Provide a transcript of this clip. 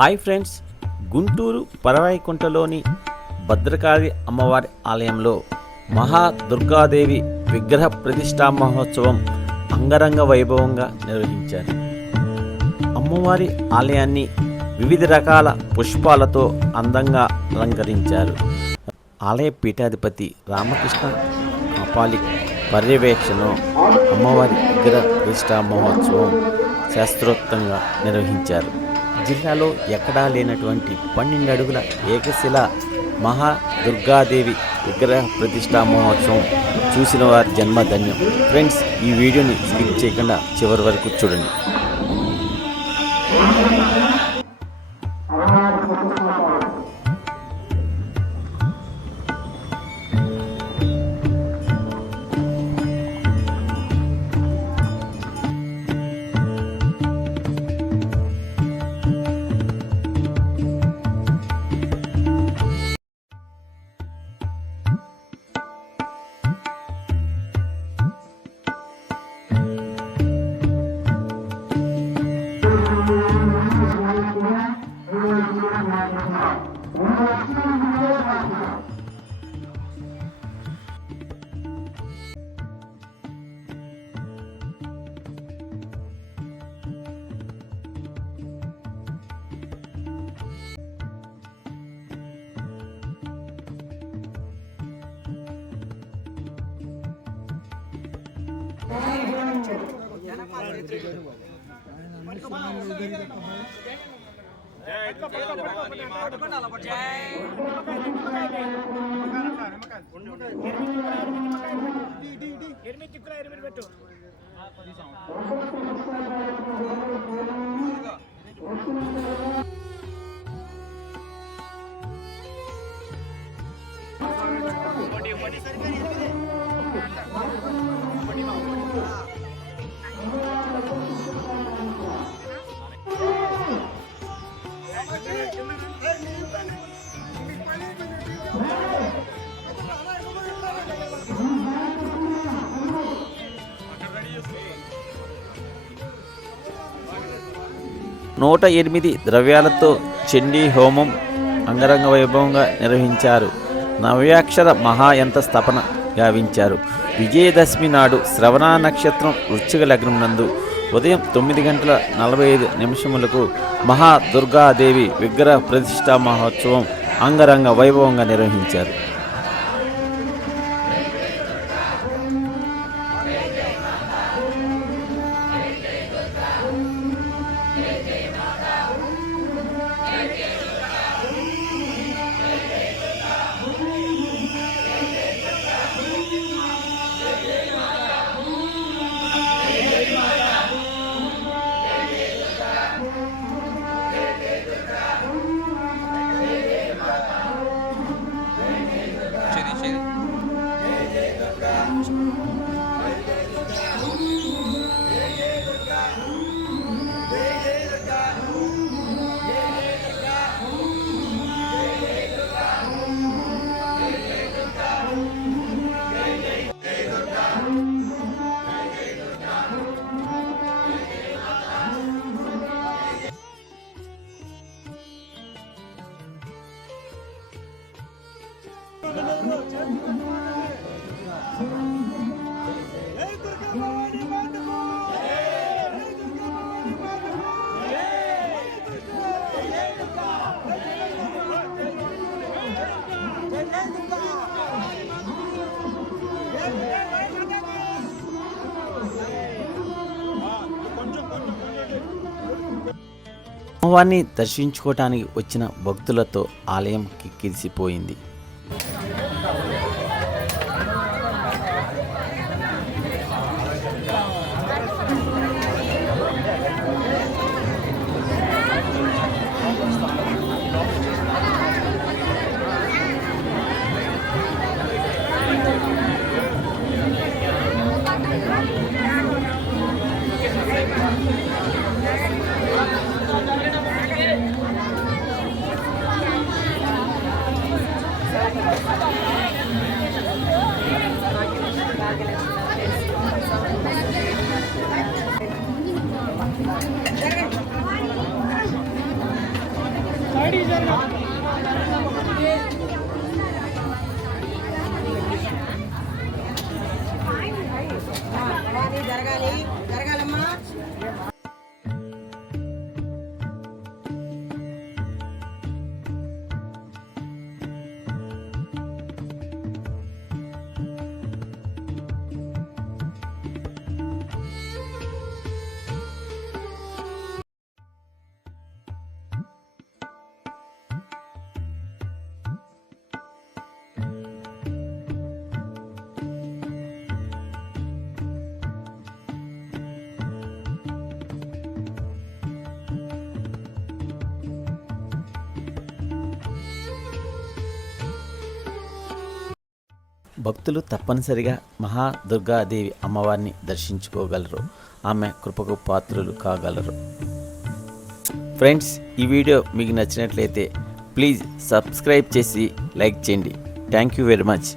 Hi friends, Guntur పరవైకుంఠలోని Bhadrakali అమ్మవారి ఆలయంలో మహాదుర్గాదేవి విగ్రహ ప్రతిష్టా మహోత్సవం అంగరంగ వైభవంగా నిర్వహించారు. అమ్మవారి ఆలయాన్ని వివిధ రకాల పుష్పాలతో అందంగా అలంకరించారు. ఆలయ పీఠాధిపతి రామకృష్ణ కాపాలిక్ పర్యవేక్షణలో అమ్మవారి విగ్రహ ప్రతిష్టా మహోత్సవం శాస్త్రోక్తంగా నిర్వహించారు. జిల్లాలో ఎక్కడా లేనటువంటి 12 అడుగుల ఏకశిల మహాదుర్గాదేవి విగ్రహ ప్రతిష్టా మహోత్సవం చూసిన వారి జన్మధన్యం. ఫ్రెండ్స్, ఈ వీడియోని స్కిప్ చేయకుండా చివరి వరకు చూడండి. నూట 8 ద్రవ్యాలతో చండీ హోమం అంగరంగ వైభవంగా నిర్వహించారు. నవ్యాక్షర మహాయంత్ర స్థాపన గావించారు. విజయదశమి నాడు శ్రవణ నక్షత్రం వృశ్చిక లగ్నం నందు ఉదయం 9:45 మహాదుర్గాదేవి విగ్రహ ప్రతిష్టా మహోత్సవం అంగరంగ వైభవంగా నిర్వహించారు. అమ్మవారిని దర్శించుకోవటానికి వచ్చిన భక్తులతో ఆలయం కిక్కిరిసిపోయింది. జరగాలి జరగాలమ్మా. భక్తులు తప్పనిసరిగా మహాదుర్గాదేవి అమ్మవారిని దర్శించుకోగలరు. ఆమె కృపకు పాత్రులు కాగలరు. ఫ్రెండ్స్, ఈ వీడియో మీకు నచ్చినట్లయితే ప్లీజ్ సబ్స్క్రైబ్ చేసి లైక్ చేయండి. Thank you very much.